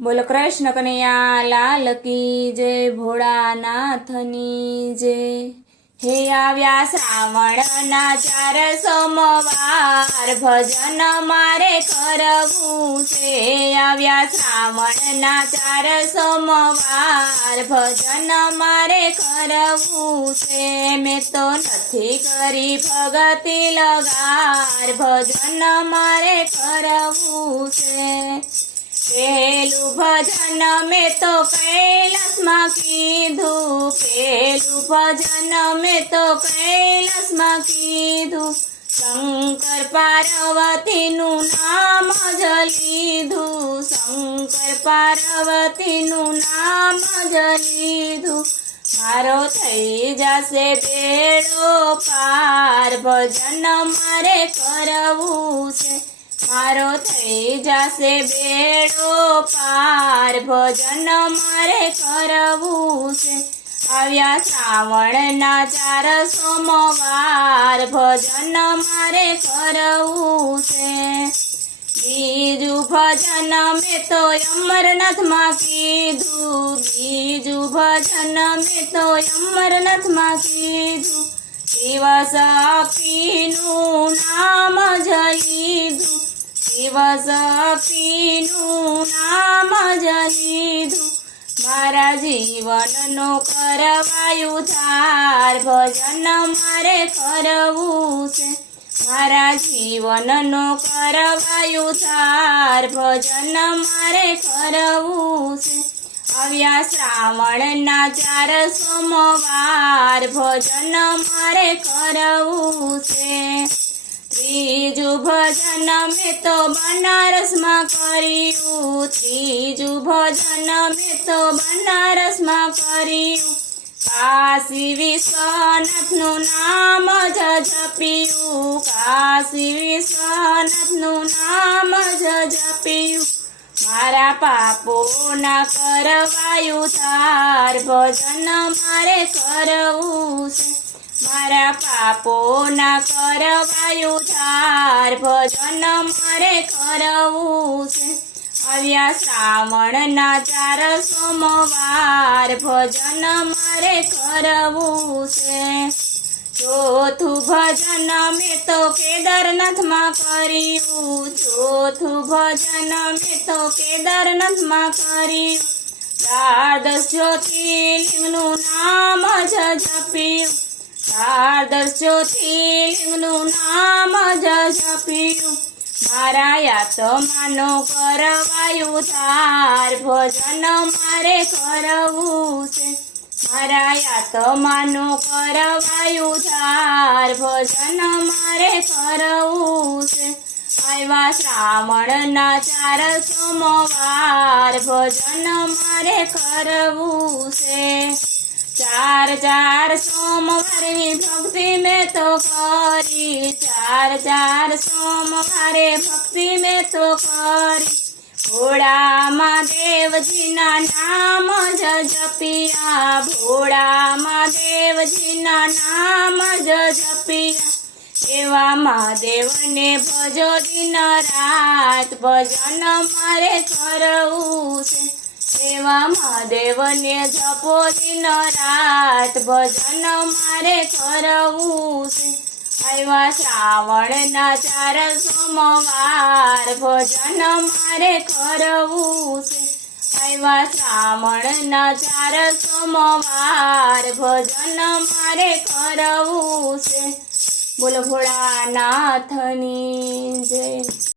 बोलो कृष्ण कन्हैया लाल की जय, भोळानाथनी जय। हे आव्या श्रावणना 4 सोमवार, भजन मारे करवू छे। आव्या श्रावणना 4 सोमवार, भजन मारे करवू छे। मैं तो नथी करी भगती लगार, भजन मारे करवू छे। पेलू भजन में तो कैलाश मां कीधु, पेलू भजन में तो कैलाश मां कीधु। शंकर पार्वती नु नाम जलीधु, शंकर पार्वती नु नाम जलीधु। मारो थई जासे बेड़ो पार, भजन मारे करवू छे। मारो थई जासे बेड़ो पार, भजन मारे करवू छे। आव्या श्रावणना 4 सोमवार, भजन मारे करवू छे। बीजू भजन में तो अमरनाथ मां कीधु, बीजू भजन में तो अमरनाथ मां कीधु। शिव शक्तिनु नाम जलीधु, शिव शक्तिनु नाम जलीधु। मारा जीवननो करवायु धार, भजन मारे करवू छे। मारा जीवननो करवायु धार, भजन मारे करवू छे। आव्या श्रावणना 4 सोमवार, भजन मारे करवू छे। त्रीजू भजन में तो बनारस मां कर्यु, त्रीजू भजन में तो बनारस मां कर्यु। काशी विश्वनाथ नु नाम जप्यु, काशी विश्वनाथ नु नाम जप्यु। मारा पापो ना करवायु धार, भजन मारे करवू छे। मारा पापो ना करवायु धार, भजन मारे करवू छे। आव्या श्रावणना 4 सोमवार, भजन मारे करवू छे। चौथु भजन में तो केदारनाथ मां कर्यु, चौथु भजन में तो केदारनाथ मां कर्यु। 12 ज्योतिर्लिंगनु नाम जप्यु, 12 ज्योतिर्लिंगनु नाम जप्यु। मारा आत्मानो करवायु धार, भजन मारे करवू छे। मारा आत्मानो करवायु धार, भजन मारे करवू छे। आव्या श्रावणना 4 सोमवार, भजन मारे करवू छे। 4 सोमवारे भक्ति में तो करी, 4 सोमवारे भक्ति में तो करी। भोळा महादेवजी ना नाम जपिया, भोळा महादेवजी ना नाम जपिया। एवा महादेव ने भजो दिन रात, भजन मारे करवू छे। एवा महादेव ने जपो दिन रात, भजन मारे करवू छे। आव्या श्रावणना 4 सोमवार, भजन मारे करवू छे। आव्या श्रावणना 4 सोमवार, भजन मारे करवू छे। बोलो भोळानाथनी जय।